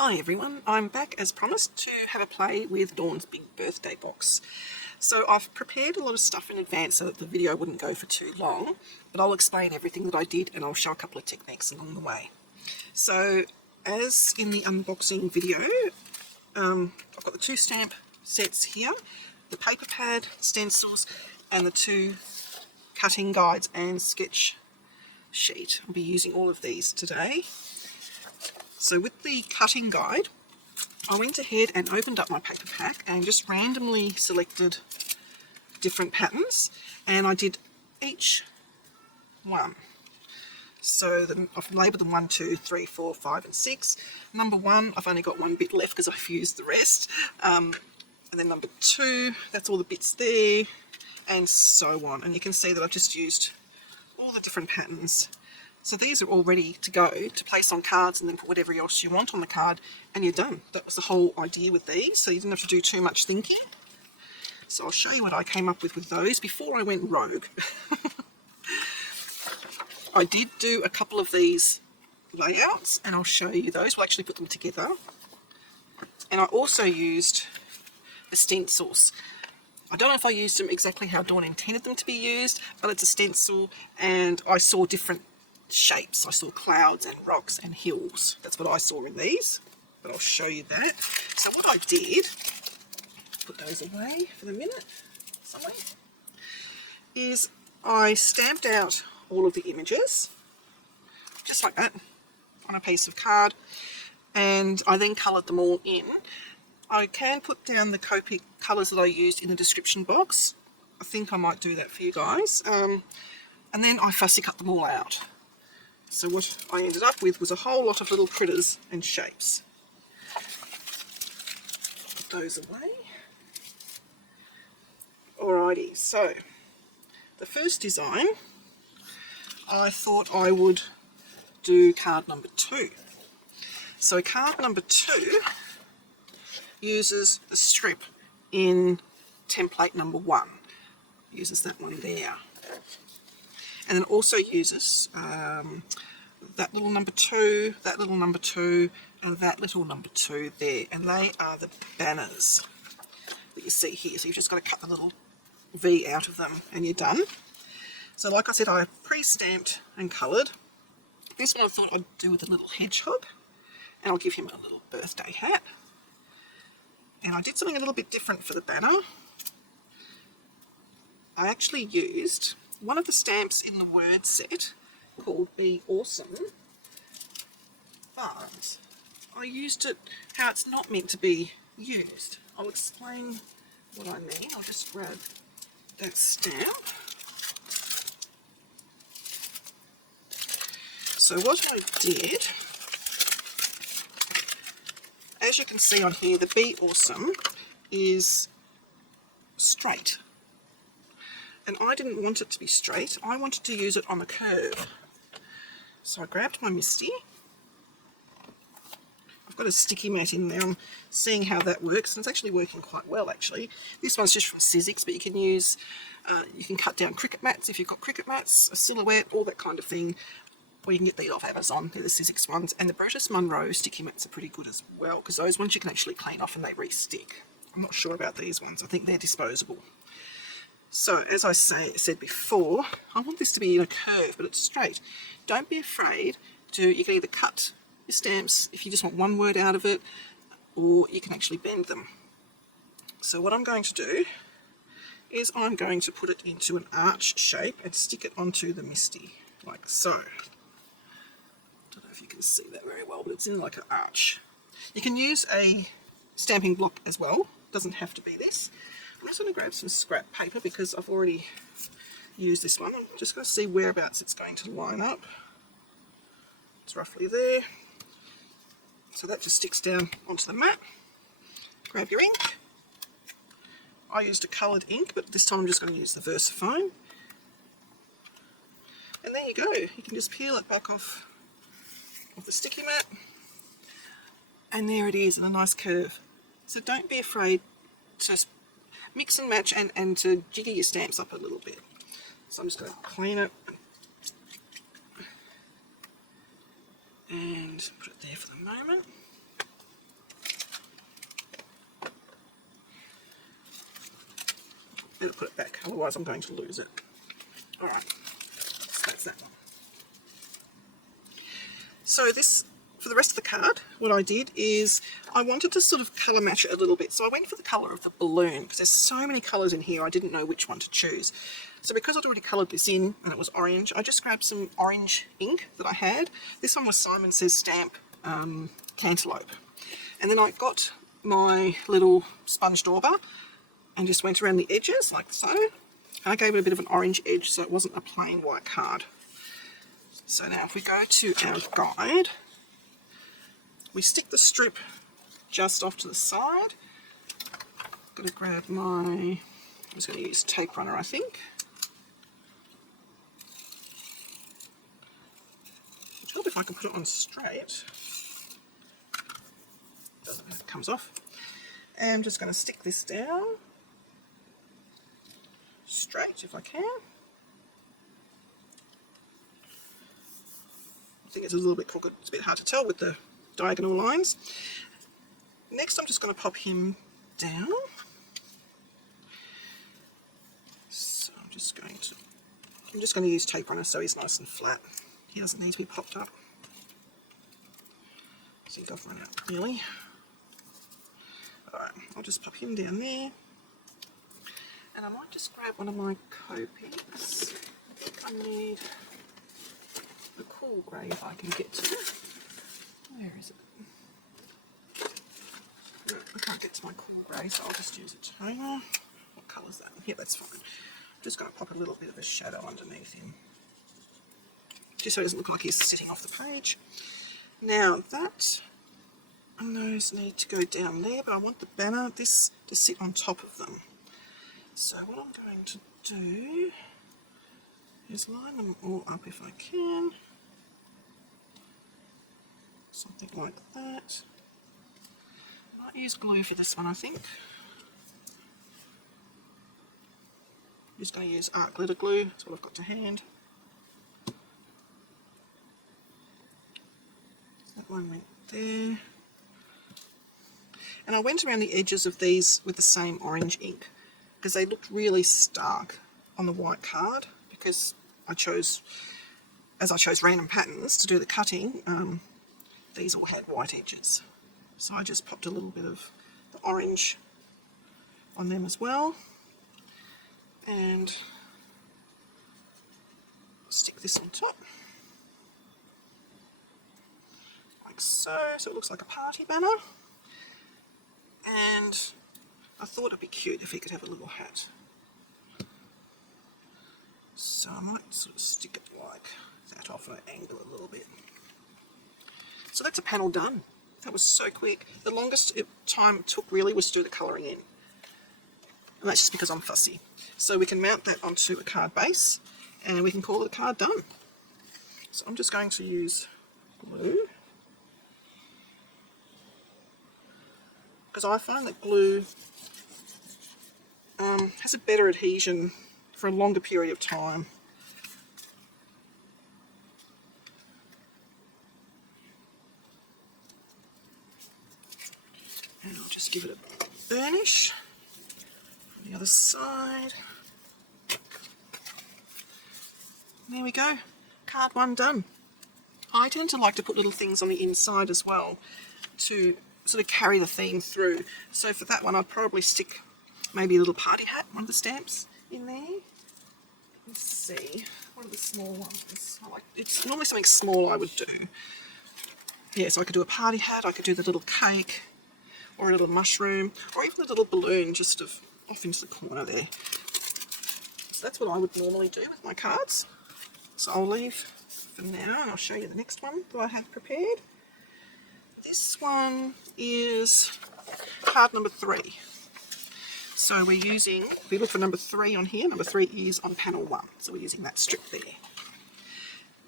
Hi everyone, I'm back as promised to have a play with Dawn's big birthday box. So I've prepared a lot of stuff in advance so that the video wouldn't go for too long, but I'll explain everything that I did and I'll show a couple of techniques along the way. So as in the unboxing video, I've got the two stamp sets here, the paper pad, stencils, and the two cutting guides and sketch sheet. I'll be using all of these today. So with the cutting guide, I went ahead and opened up my paper pack and just randomly selected different patterns, and I did each one. So I've labelled them 1, 2, 3, 4, 5 and 6. Number 1, I've only got one bit left because I've used the rest. And then number 2, that's all the bits there, and so on. And you can see that I've just used all the different patterns. So these are all ready to go to place on cards and then put whatever else you want on the card and you're done. That was the whole idea with these, so you didn't have to do too much thinking. So I'll show you what I came up with those before I went rogue. I did do a couple of these layouts and I'll show you those. We'll actually put them together. And I also used the stencils. I don't know if I used them exactly how Dawn intended them to be used, but it's a stencil and I saw different shapes. I saw clouds and rocks and hills. That's what I saw in these, but I'll show you that. So what I did, put those away for the minute somewhere, is I stamped out all of the images just like that on a piece of card, and I then coloured them all in. I can put down the Copic colours that I used in the description box. I think I might do that for you guys. And then I fussy cut them all out. So what I ended up with was a whole lot of little critters and shapes. Put those away. Alrighty, so the first design, I thought I would do card number 2. So card number 2 uses the strip in template number 1. Uses that one there. And then also uses that little number 2, that little number 2, and that little number 2 there. And they are the banners that you see here. So you've just got to cut the little V out of them and you're done. So like I said, I pre-stamped and coloured. This one I thought I'd do with a little hedgehog, and I'll give him a little birthday hat. And I did something a little bit different for the banner. I actually used one of the stamps in the word set called Be Awesome, but I used it how it's not meant to be used. I'll explain what I mean. I'll just grab that stamp. So what I did, as you can see on here, the Be Awesome is straight. And I didn't want it to be straight, I wanted to use it on a curve. So I grabbed my Misti. I've got a sticky mat in there, I'm seeing how that works, and it's actually working quite well actually. This one's just from Sizzix, but you can use, you can cut down cricket mats if you've got cricket mats, a silhouette, all that kind of thing. Or you can get these off Amazon, they're the Sizzix ones. And the Brutus Munro sticky mats are pretty good as well, because those ones you can actually clean off and they re-stick. I'm not sure about these ones, I think they're disposable. So, as I said before, I want this to be in a curve, but it's straight. Don't be afraid to, you can either cut your stamps if you just want one word out of it, or you can actually bend them. So what I'm going to do is I'm going to put it into an arch shape and stick it onto the Misti, like so. Don't know if you can see that very well, but it's in like an arch. You can use a stamping block as well, doesn't have to be this. I'm just going to grab some scrap paper because I've already used this one. I'm just going to see whereabouts it's going to line up. It's roughly there. So that just sticks down onto the mat. Grab your ink. I used a coloured ink, but this time I'm just going to use the Versafine. And there you go. You can just peel it back off the sticky mat. And there it is in a nice curve. So don't be afraid to mix and match and to jiggy your stamps up a little bit. So I'm just going to clean it and put it there for the moment. and put it back, otherwise I'm going to lose it. Alright, so that's that one. So this, for the rest of the card, what I did is I wanted to sort of colour match it a little bit. So I went for the colour of the balloon, because there's so many colours in here, I didn't know which one to choose. So because I'd already coloured this in, and it was orange, I just grabbed some orange ink that I had. This one was Simon Says Stamp Cantaloupe. And then I got my little sponge dauber and just went around the edges like so. And I gave it a bit of an orange edge so it wasn't a plain white card. So now if we go to our guide, we stick the strip just off to the side. I'm going to grab I'm just going to use tape runner, I think. It'll help if I can put it on straight. It comes off. And I'm just going to stick this down straight if I can. I think it's a little bit crooked, it's a bit hard to tell with the diagonal lines. Next I'm just going to pop him down. So I'm just going to use tape runner so he's nice and flat. He doesn't need to be popped up. So I've run out really. Alright, I'll just pop him down there. And I might just grab one of my Copics. I need the cool grey if I can get to it. Where is it? No, I can't get to my cool grey, so I'll just use a toner. What colour is that? Yeah, that's fine. I'm just going to pop a little bit of a shadow underneath him, just so it doesn't look like he's sitting off the page. Now that and those need to go down there, but I want the banner, this, to sit on top of them. So what I'm going to do is line them all up if I can. Something like that. I might use glue for this one, I think. I'm just going to use art glitter glue, that's what I've got to hand. That one went there. And I went around the edges of these with the same orange ink because they looked really stark on the white card, because as I chose random patterns to do the cutting, these all had white edges. So I just popped a little bit of the orange on them as well. And stick this on top. Like so. So it looks like a party banner. And I thought it'd be cute if he could have a little hat. So I might sort of stick it like that off an angle a little bit. So that's a panel done. That was so quick. The longest time it took really was to do the colouring in. And that's just because I'm fussy. So we can mount that onto a card base and we can call it a card done. So I'm just going to use glue, because I find that glue has a better adhesion for a longer period of time. And I'll just give it a burnish from the other side. There we go, card one done. I tend to like to put little things on the inside as well to sort of carry the theme through. So for that one I'd probably stick maybe a little party hat, one of the stamps in there. Let's see, what are the small ones? It's normally something small I would do. Yeah, so I could do a party hat, I could do the little cake, or a little mushroom, or even a little balloon just off into the corner there. So that's what I would normally do with my cards. So I'll leave for now and I'll show you the next one that I have prepared. This one is card number 3. So we're using, if we look for number 3 on here, number 3 is on panel 1. So we're using that strip there.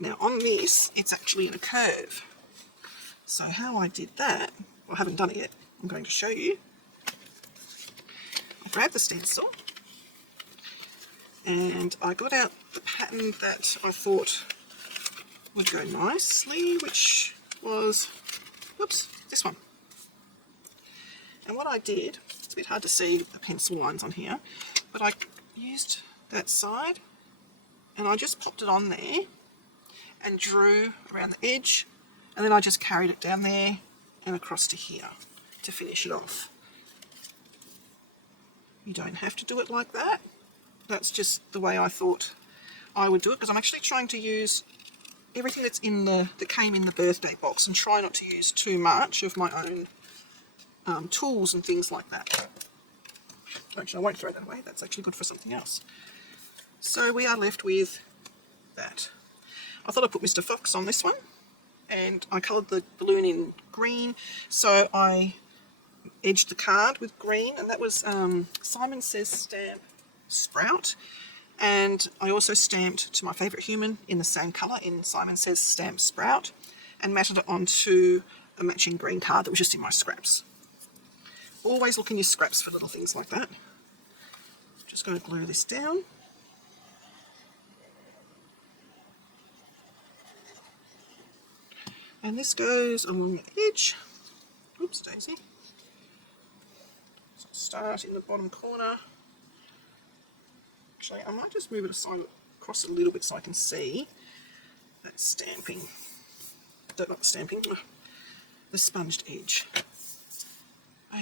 Now on this, it's actually in a curve. So how I did that, well, I haven't done it yet, I'm going to show you. I grabbed the stencil and I got out the pattern that I thought would go nicely, which was, whoops, this one. And what I did, it's a bit hard to see the pencil lines on here, but I used that side and I just popped it on there and drew around the edge, and then I just carried it down there and across to here to finish it off. You don't have to do it like that. That's just the way I thought I would do it, because I'm actually trying to use everything that came in the birthday box and try not to use too much of my own tools and things like that. Actually, I won't throw that away. That's actually good for something else. So we are left with that. I thought I'd put Mr. Fox on this one, and I coloured the balloon in green, so I edged the card with green, and that was Simon Says Stamp Sprout, and I also stamped To My Favourite Human in the same colour in Simon Says Stamp Sprout, and matted it onto a matching green card that was just in my scraps. Always look in your scraps for little things like that. Just going to glue this down. And this goes along the edge. Oops, daisy. So I'll start in the bottom corner. Actually, I might just move it aside, across a little bit so I can see that stamping. Not the stamping, the sponged edge.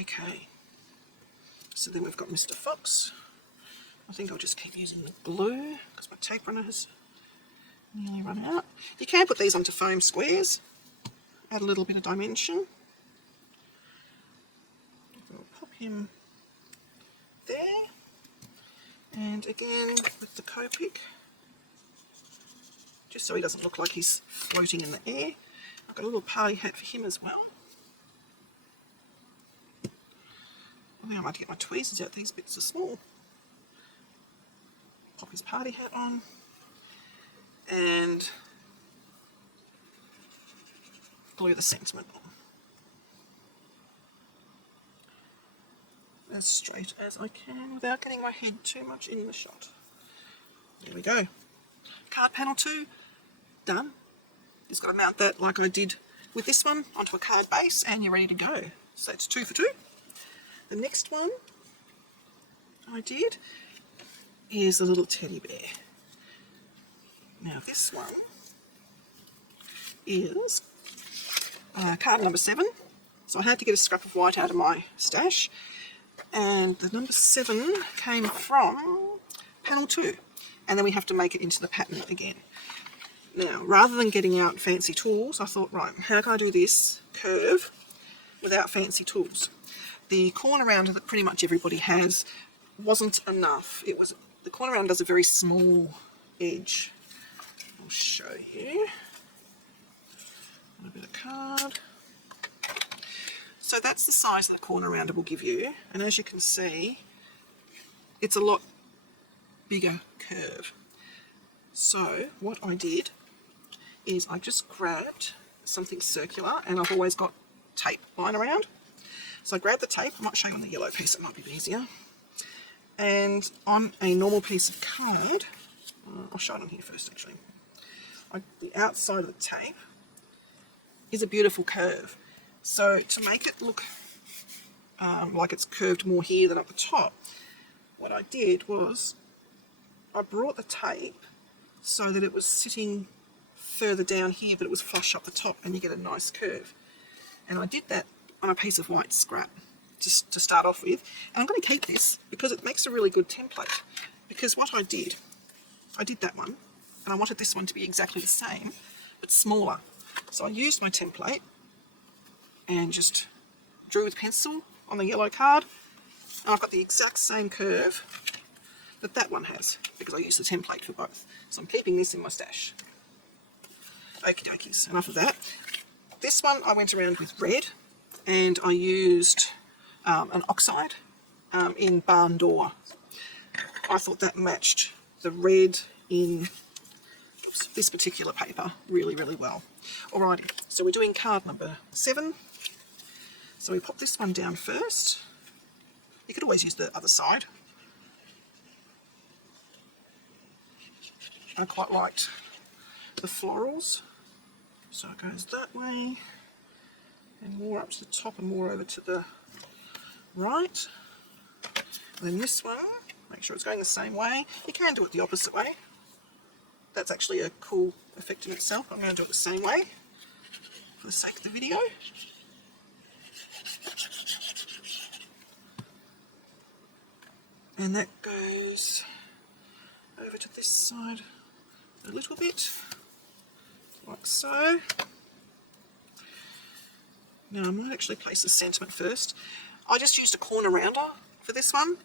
Okay. So then we've got Mr. Fox. I think I'll just keep using the glue because my tape runner has nearly run out. You can put these onto foam squares, add a little bit of dimension. We'll pop him there, and again with the Copic, just so he doesn't look like he's floating in the air. I've got a little party hat for him as well. I think I might get my tweezers out, these bits are small. Pop his party hat on, and glue the sentiment on. As straight as I can without getting my head too much in the shot. There we go. Card panel 2, done. Just got to mount that like I did with this one onto a card base and you're ready to go. So it's 2 for 2. The next one I did is a little teddy bear. Now this one is card number 7. So I had to get a scrap of white out of my stash, and the number 7 came from panel 2, and then we have to make it into the pattern again. Now, rather than getting out fancy tools, I thought, right, how can I do this curve without fancy tools? The corner rounder that pretty much everybody has wasn't enough. The corner rounder does a very small edge. I'll show you. A little bit of card. So that's the size that the corner rounder will give you, and as you can see, it's a lot bigger curve. So what I did is I just grabbed something circular, and I've always got tape lying around. So I grabbed the tape, I might show you on the yellow piece, it might be easier. And on a normal piece of card, I'll show it on here first actually. The outside of the tape is a beautiful curve. So to make it look like it's curved more here than up the top, what I did was I brought the tape so that it was sitting further down here, but it was flush up the top, and you get a nice curve. And I did that on a piece of white scrap just to start off with. And I'm going to keep this because it makes a really good template. Because what I did that one, and I wanted this one to be exactly the same, but smaller. So I used my template and just drew with pencil on the yellow card, and I've got the exact same curve that that one has because I used the template for both. So I'm keeping this in my stash. Okie dokies, enough of that. This one I went around with red, and I used an Oxide in Barn Door. I thought that matched the red in this particular paper really, really well. Alrighty, so we're doing card number 7. So we pop this one down first. You could always use the other side. I quite liked the florals. So it goes that way, and more up to the top and more over to the right. And then this one Make sure it's going the same way. You can do it the opposite way. That's actually a cool effect in itself. I'm going to do it the same way for the sake of the video. And that goes over to this side a little bit, like so. Now I might actually place the sentiment first. I just used a corner rounder for this one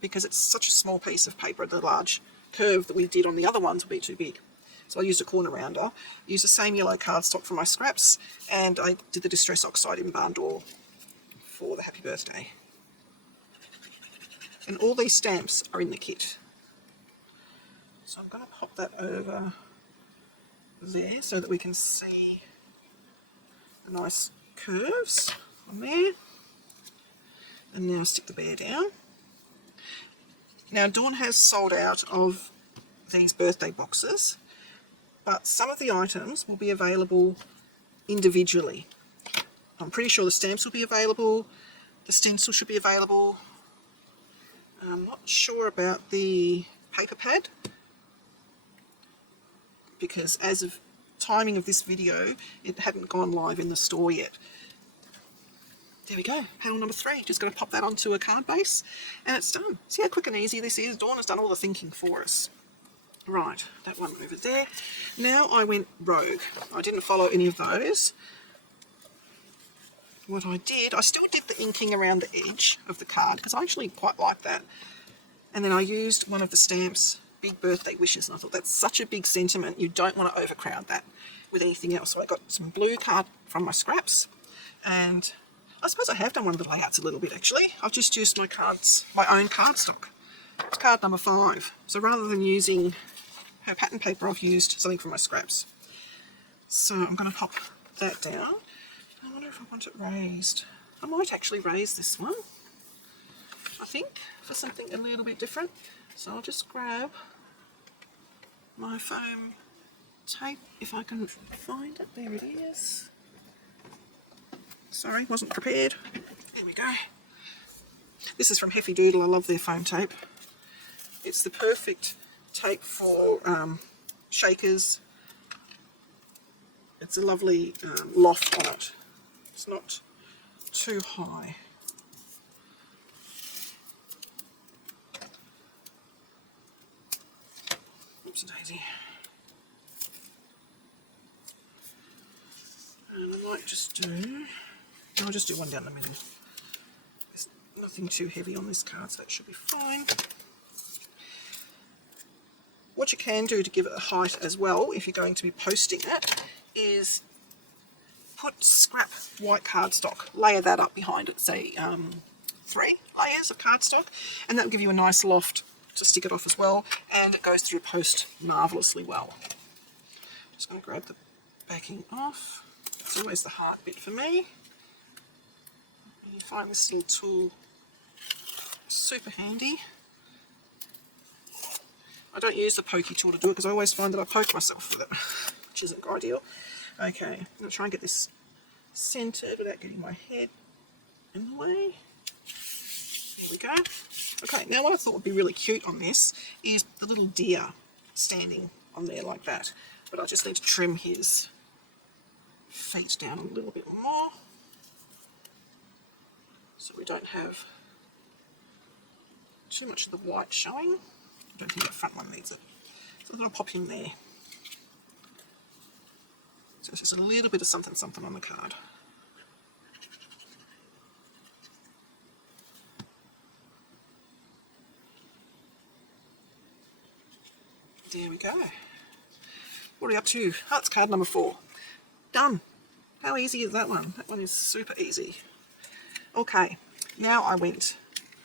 because it's such a small piece of paper. The large curve that we did on the other ones would be too big. So I used a corner rounder, used the same yellow cardstock from my scraps, and I did the Distress Oxide in Barn Door for the Happy Birthday. And all these stamps are in the kit. So I'm going to pop that over there so that we can see the nice curves on there. And now stick the bear down. Now Dawn has sold out of these birthday boxes, but some of the items will be available individually. I'm pretty sure the stamps will be available, the stencil should be available. I'm not sure about the paper pad, because as of timing of this video, it hadn't gone live in the store yet. There we go, panel number 3. Just going to pop that onto a card base and it's done. See how quick and easy this is? Dawn has done all the thinking for us. Right, that one over there. Now I went rogue. I didn't follow any of those. What I did, I still did the inking around the edge of the card because I actually quite like that. And then I used one of the stamps, Big Birthday Wishes, and I thought that's such a big sentiment, you don't want to overcrowd that with anything else. So I got some blue card from my scraps, and I suppose I have done one of the layouts a little bit actually. I've just used my cards, my own cardstock. It's card number 5. So rather than using her pattern paper, I've used something from my scraps. So I'm going to pop that down. I wonder if I want it raised. I might actually raise this one, I think, for something a little bit different. So I'll just grab my foam tape if I can find it. There it is. Sorry, wasn't prepared. There we go. This is from Heffy Doodle. I love their foam tape. It's the perfect tape for shakers. It's a lovely loft on it. It's not too high. Oops, daisy. And I might just do, I'll just do one down the middle. There's nothing too heavy on this card, so that should be fine. What you can do to give it a height as well, if you're going to be posting it, is put scrap white cardstock, layer that up behind it, say 3 layers of cardstock, and that'll give you a nice loft to stick it off as well, and it goes through post marvellously well. Just going to grab the backing off. It's always the hard bit for me. You find this little tool super handy. I don't use the pokey tool to do it because I always find that I poke myself with it, which isn't ideal. Okay, I'm going to try and get this centered without getting my head in the way. There we go. Okay, now what I thought would be really cute on this is the little deer standing on there like that. But I just need to trim his feet down a little bit more so we don't have too much of the white showing. I don't think the front one needs it. So I'm going to pop him there. So it's just a little bit of something something on the card. There we go. What are we up to? Oh, it's card number 4. Done. How easy is that one? That one is super easy. Okay, now I went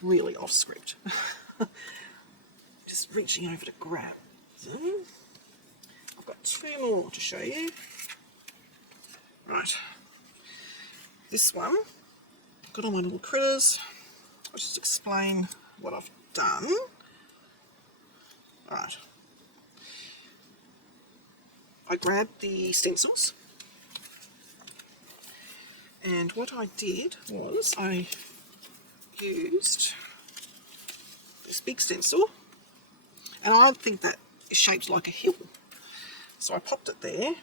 really off script. Just reaching over to grab them. I've got 2 more to show you. Right. This one, got all my little critters. I'll just explain what I've done. Right. I grabbed the stencils, and what I did was I used this big stencil, and I think that is shaped like a hill. So I popped it there.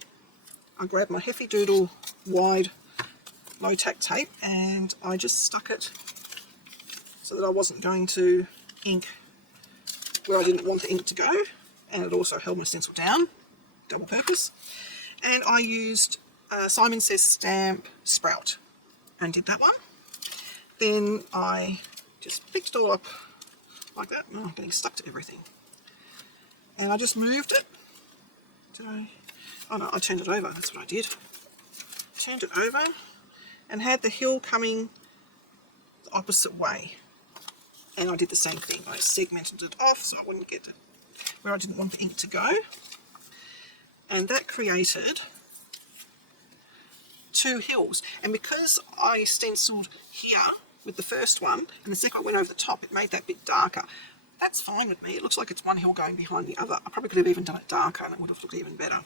I grabbed my Heffy Doodle wide low tack tape and I just stuck it so that I wasn't going to ink where I didn't want the ink to go, and it also held my stencil down, double purpose. And I used Simon Says Stamp Sprout and did that one. Then I just picked it all up like that. Oh, I'm getting stuck to everything. And I just moved it. Did I? Oh no, I turned it over. That's what I did. Turned it over and had the hill coming the opposite way. And I did the same thing. I segmented it off so I wouldn't get it where I didn't want the ink to go. And that created two hills. And because I stenciled here with the first one, and the second I went over the top, it made that bit darker. That's fine with me. It looks like it's one hill going behind the other. I probably could have even done it darker and it would have looked even better.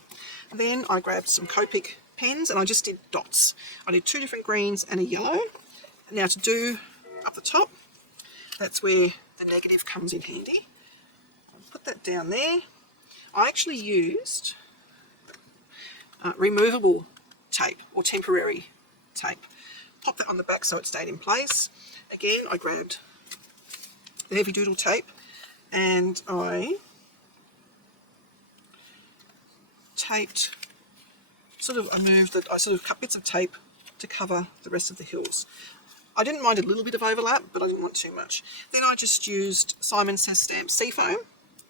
And then I grabbed some Copic pens and I just did dots. I did two different greens and a yellow. Now to do up the top, that's where the negative comes in handy. I'll put that down there. I actually used removable tape or temporary tape. Pop that on the back so it stayed in place. Again, I grabbed the Heavy Doodle tape and I taped, I sort of cut bits of tape to cover the rest of the hills. I didn't mind a little bit of overlap, but I didn't want too much. Then I just used Simon Says Stamp Seafoam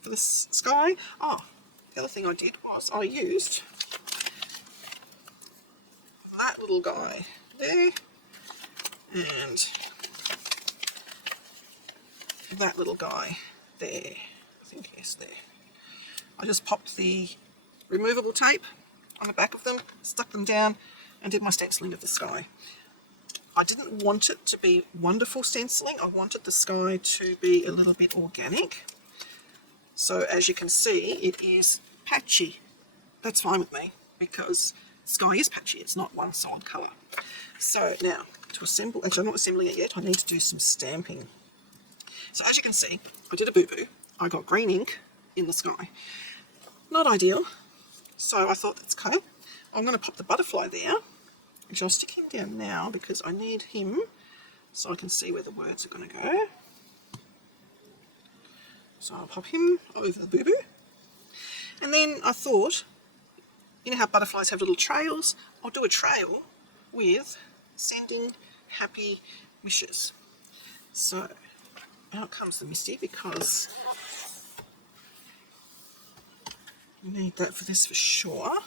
for the sky. Oh, the other thing I did was I used that little guy there and that little guy there. I think, yes, there. I just popped the removable tape on the back of them, stuck them down, and did my stenciling of the sky. I didn't want it to be wonderful stenciling. I wanted the sky to be a little bit organic. So as you can see, it is patchy. That's fine with me because sky is patchy. It's not one solid colour. So now to assemble, actually I'm not assembling it yet. I need to do some stamping. So as you can see, I did a boo-boo. I got green ink in the sky. Not ideal. So I thought, that's okay. I'm going to pop the butterfly there, which I'll stick him down now because I need him so I can see where the words are going to go. So I'll pop him over the boo-boo. And then I thought, you know how butterflies have little trails? I'll do a trail with sending happy wishes. So out comes the Misti because you need that for this for sure.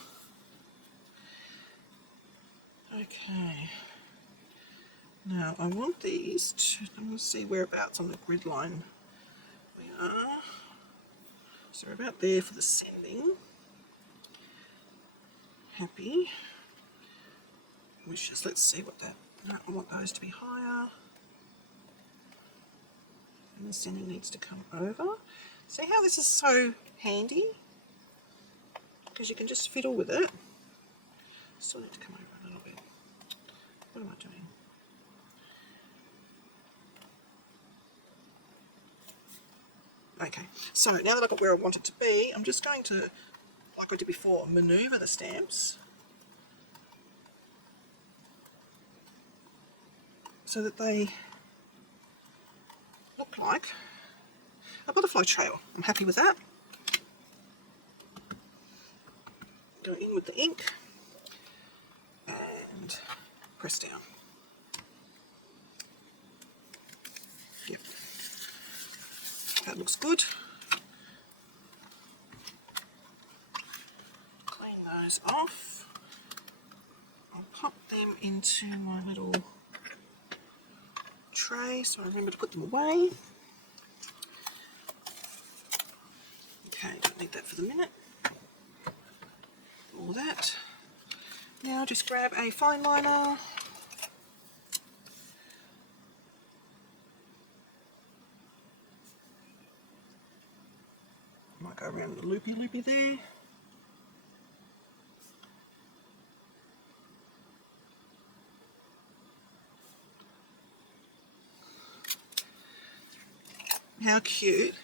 Okay. Now I want these to, I'm going to see whereabouts on the grid line we are. So we're about there for the sending. Happy wishes. Let's see what that, no, I want those to be higher. And the sending needs to come over. See how this is so handy? Because you can just fiddle with it. Still need to come over a little bit. What am I doing? Okay, so now that I've got where I want it to be, I'm just going to, like I did before, manoeuvre the stamps so that they look like a butterfly trail. I'm happy with that. Go in with the ink and press down. Yep, that looks good. Clean those off. I'll pop them into my little tray so I remember to put them away. Okay, don't need that for the minute. All that. Now just grab a fine liner. Might go around the loopy there. How cute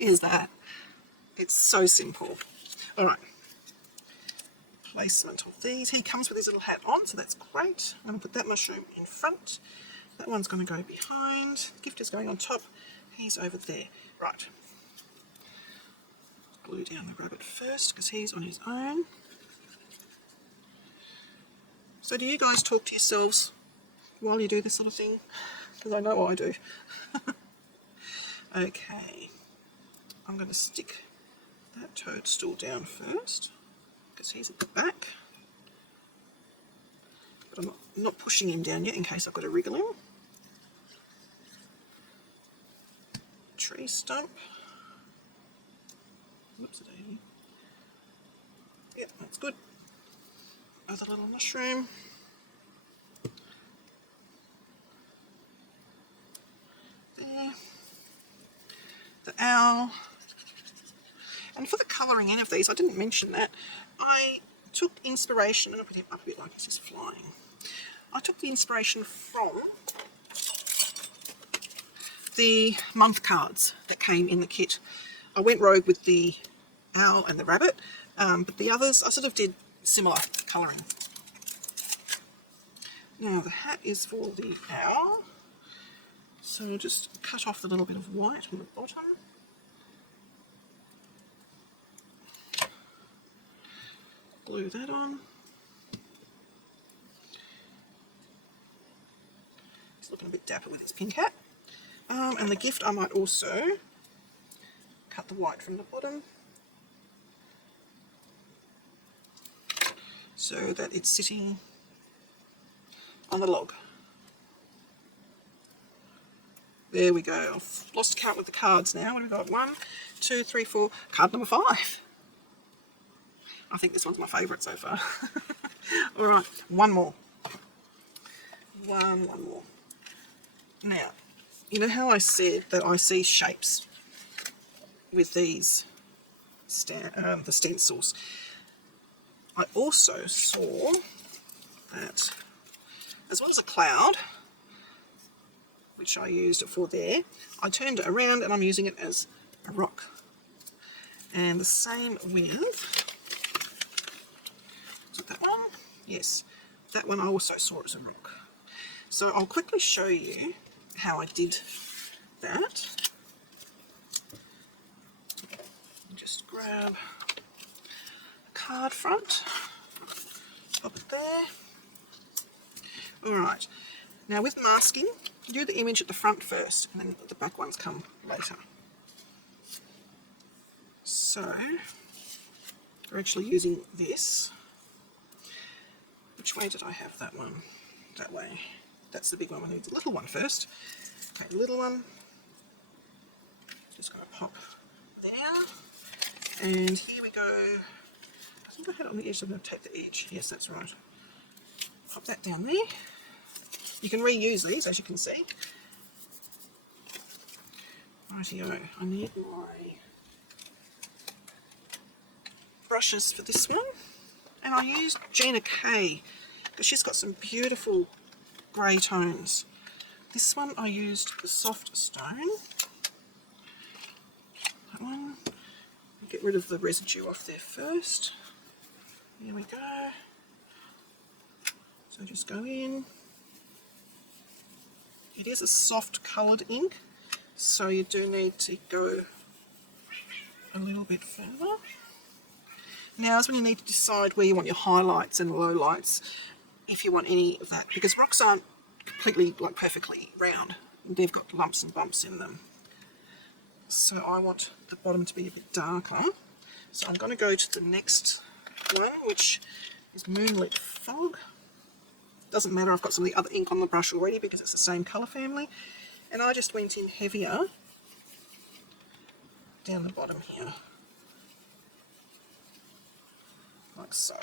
is that? It's so simple. All right. Placement of these. He comes with his little hat on, so that's great. I'm going to put that mushroom in front. That one's going to go behind. The gift is going on top. He's over there. Right. Glue down the rabbit first because he's on his own. So do you guys talk to yourselves while you do this sort of thing? Because I know I do. Okay. I'm going to stick that toadstool down first because he's at the back. But I'm not pushing him down yet in case I've got to wriggle him. Tree stump. Whoops-a-daisy. Yep, that's good. Other little mushroom. There. The owl. And for the colouring in of these, I didn't mention that, I took inspiration, I'm going to put him up a bit like he's just flying. I took the inspiration from the month cards that came in the kit. I went rogue with the owl and the rabbit, but the others I sort of did similar colouring. Now the hat is for the owl, so I'll just cut off the little bit of white on the bottom. Glue that on. He's looking a bit dapper with his pink hat. And the gift I might also cut the white from the bottom so that it's sitting on the log. There we go. I've lost count with the cards now. What have we got? 1, 2, 3, 4. Card number 5. I think this one's my favourite so far. All right, one more. One more. Now, you know how I said that I see shapes with these the stencils? I also saw that, as well as a cloud, which I used for there, I turned it around and I'm using it as a rock. And the same with, is it that one? Yes, that one I also saw as a rock. So I'll quickly show you how I did that. Just grab a card front, pop it there. Alright, now with masking, do the image at the front first and then the back ones come later. So, we're actually using this. Which way did I have that one? That way. That's the big one. We need the little one first. Okay, the little one. Just going to pop there. And here we go. I think I had it on the edge, so I'm going to take the edge. Yes, that's right. Pop that down there. You can reuse these, as you can see. Rightio. I need my brushes for this one. And I used Gina K because she's got some beautiful grey tones. This one I used the soft stone. That one. Get rid of the residue off there first. Here we go. So just go in. It is a soft coloured ink, so you do need to go a little bit further. Now is when you need to decide where you want your highlights and lowlights, if you want any of that, because rocks aren't completely, like, perfectly round. They've got lumps and bumps in them. So I want the bottom to be a bit darker. So I'm going to go to the next one, which is Moonlit Fog. Doesn't matter, I've got some of the other ink on the brush already because it's the same colour family. And I just went in heavier down the bottom here. Like so.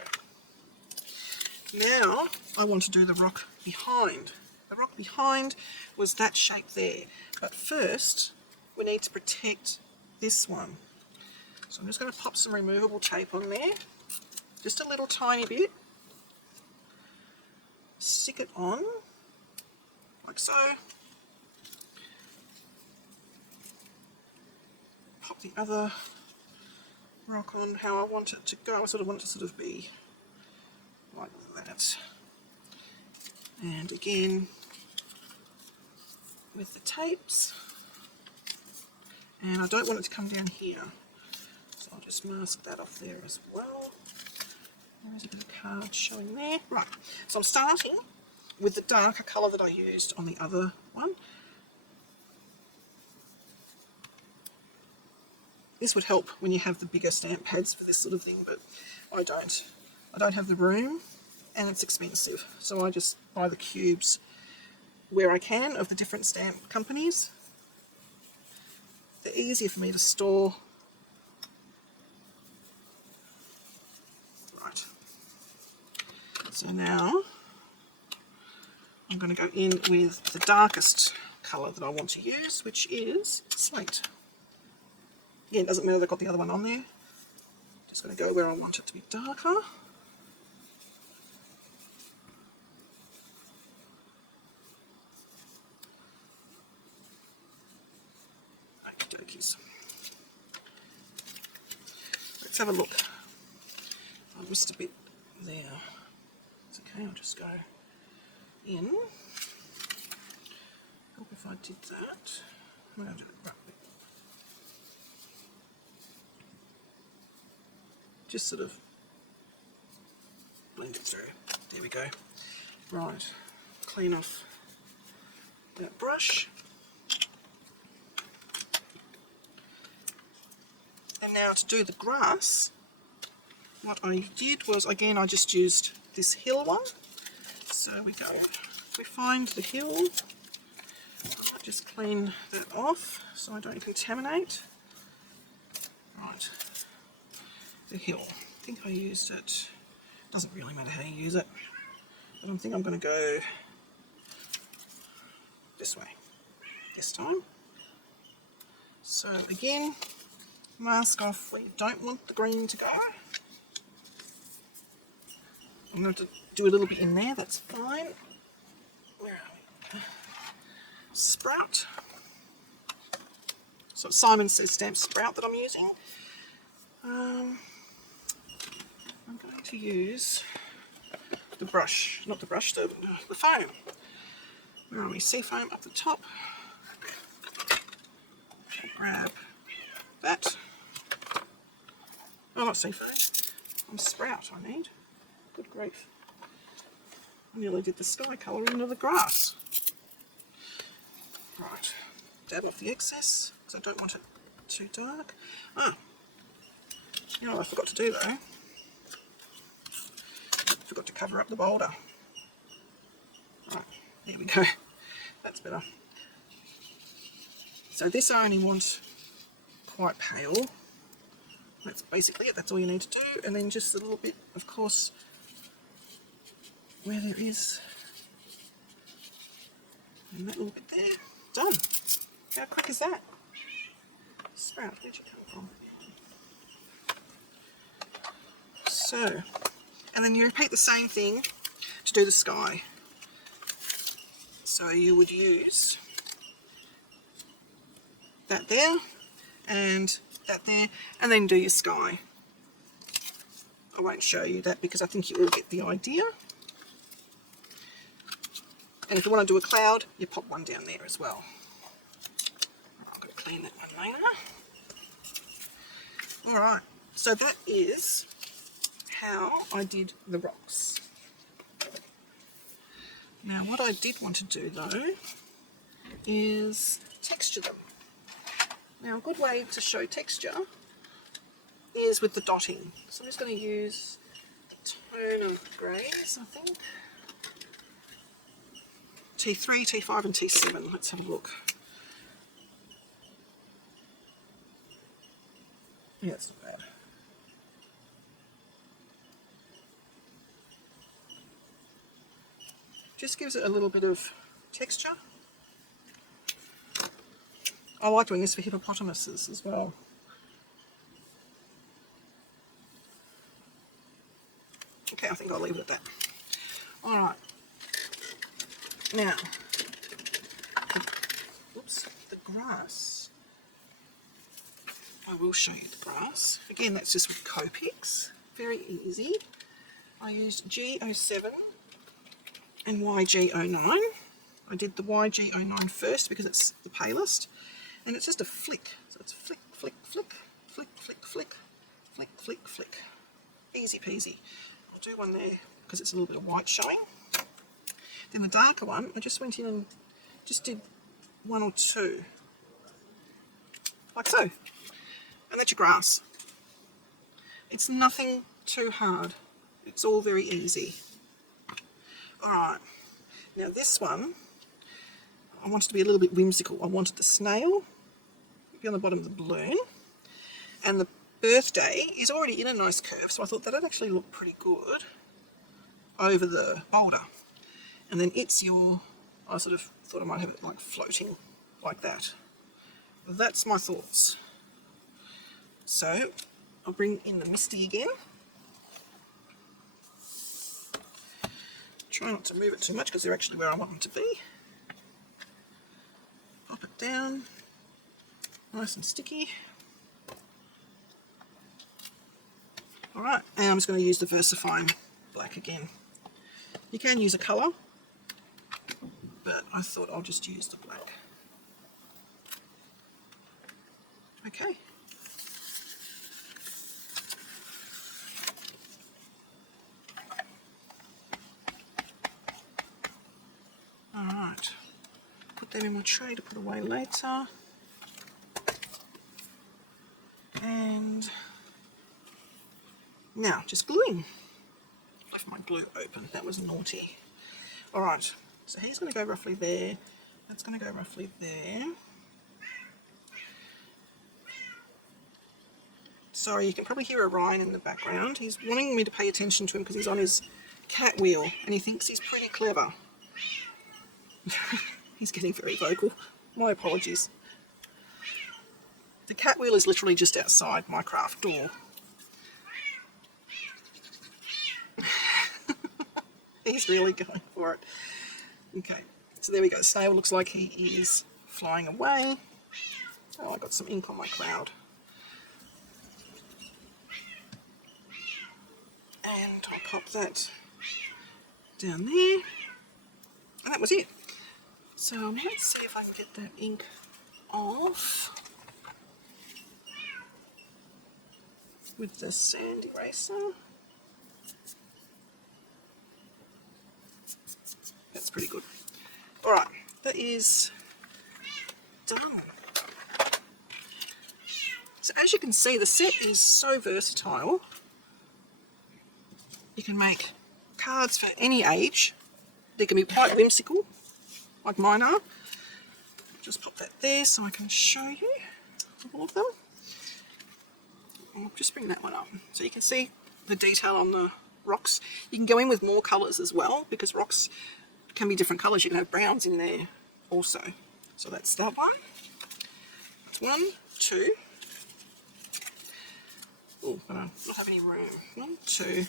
Now I want to do the rock behind. The rock behind was that shape there. But first we need to protect this one. So I'm just going to pop some removable tape on there. Just a little tiny bit. Stick it on, like so. pop the other rock on how I want it to go. I sort of want it to sort of be like that. And again, with the tapes. And I don't want it to come down here. So I'll just mask that off there as well. There's a bit of card showing there. Right, so I'm starting with the darker colour that I used on the other one. This would help when you have the bigger stamp pads for this sort of thing, but I don't. I don't have the room and it's expensive. So I just buy the cubes where I can of the different stamp companies. They're easier for me to store. Right. So now I'm going to go in with the darkest colour that I want to use, which is Slate. Again, it doesn't matter that I've got the other one on there. Just going to go where I want it to be darker. Okie dokies. Let's have a look. I missed a bit there. It's okay, I'll just go in. Hope if I did that. I'm going to do it right. Just sort of blend it through. There we go. Right, clean off that brush. And now to do the grass, what I did was, again, I just used this hill one. So we go, if we find the hill, I'll just clean that off so I don't contaminate. Right, the hill. I think I used it, doesn't really matter how you use it, but I think I'm going to go this way this time. So again, mask off where you don't want the green to go. I'm going to do a little bit in there, that's fine. Where are we? Sprout. So Simon Says Stamp Sprout that I'm using. I'm going to use the brush, not the brush, the foam. Where are we? Seafoam up the top. I'll grab that. Oh, not Seafoam. I'm Sprout I need. Good grief. I nearly did the sky colour into the grass. Right. Dab off the excess, because I don't want it too dark. Ah. You know what I forgot to do though? Forgot to cover up the boulder. Right. There we go. That's better. So this I only want quite pale. That's basically it. That's all you need to do. And then just a little bit, of course, where there is, and that little bit there. Done. How quick is that? Sprout, where'd you come from? So, and then you repeat the same thing to do the sky. So you would use that there and that there, and then do your sky. I won't show you that because I think you will get the idea. And if you want to do a cloud, you pop one down there as well. I've got to clean that one later. Alright, so that is how I did the rocks. Now what I did want to do though is texture them. Now a good way to show texture is with the dotting. So I'm just going to use a tone of greys, I think. T3, T5 and T7. Let's have a look. Yeah, it's not bad. Just gives it a little bit of texture. I like doing this for hippopotamuses as well. Okay, I think I'll leave it at that. Alright. Now, the grass. I will show you the grass. Again, that's just with Copics. Very easy. I used G07 and YG09. I did the YG09 first because it's the palest. And it's just a flick. So it's flick, flick, flick, flick, flick, flick, flick, flick, flick. Easy peasy. I'll do one there because it's a little bit of white showing. Then the darker one, I just went in and just did 1 or 2. Like so. And that's your grass. It's nothing too hard. It's all very easy. Alright. Now this one, I wanted to be a little bit whimsical. I wanted the snail to be on the bottom of the balloon. And the birthday is already in a nice curve, so I thought that'd actually look pretty good over the boulder. And then I sort of thought I might have it like floating like that. That's my thoughts. So I'll bring in the Misti again. Try not to move it too much because they're actually where I want them to be. Pop it down, nice and sticky. Alright, and I'm just going to use the Versafine black again. You can use a colour, but I thought I'll just use the black. Okay. Alright, put them in my tray to put away later. And now just gluing. Left my glue open, that was naughty. Alright, so he's going to go roughly there, that's going to go roughly there. Sorry, you can probably hear Orion in the background. He's wanting me to pay attention to him because he's on his cat wheel and he thinks he's pretty clever. He's getting very vocal. My apologies. The cat wheel is literally just outside my craft door. He's really going for it. Okay, so there we go. The snail looks like he is flying away. Oh, I got some ink on my cloud. And I'll pop that down there. And that was it. So let's see if I can get that ink off with the sand eraser. That's pretty good. Alright, that is done. So as you can see, the set is so versatile. You can make cards for any age. They can be quite whimsical, like mine are. Just pop that there so I can show you all of them. I'll just bring that one up so you can see the detail on the rocks. You can go in with more colours as well because rocks can be different colours. You can have browns in there also. So that's that one. That's 1, 2. Oh, I don't have any room. 1, 2,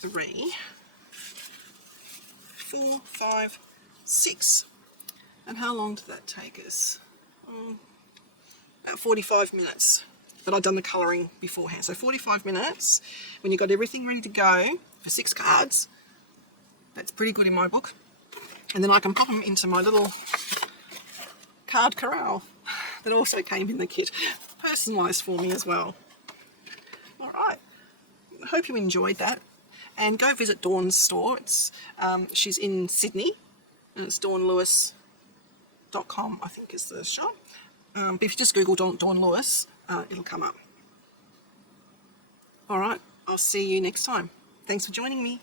3, 4, 5, 6. And how long did that take us? About 45 minutes. But I'd done the colouring beforehand. So 45 minutes, when you've got everything ready to go for 6 cards, that's pretty good in my book. And then I can pop them into my little card corral that also came in the kit, personalised for me as well. Alright, I hope you enjoyed that. And go visit Dawn's store. It's she's in Sydney, and it's dawnlewis.com, I think is the shop. But if you just Google Dawn Lewis, it'll come up. Alright, I'll see you next time. Thanks for joining me.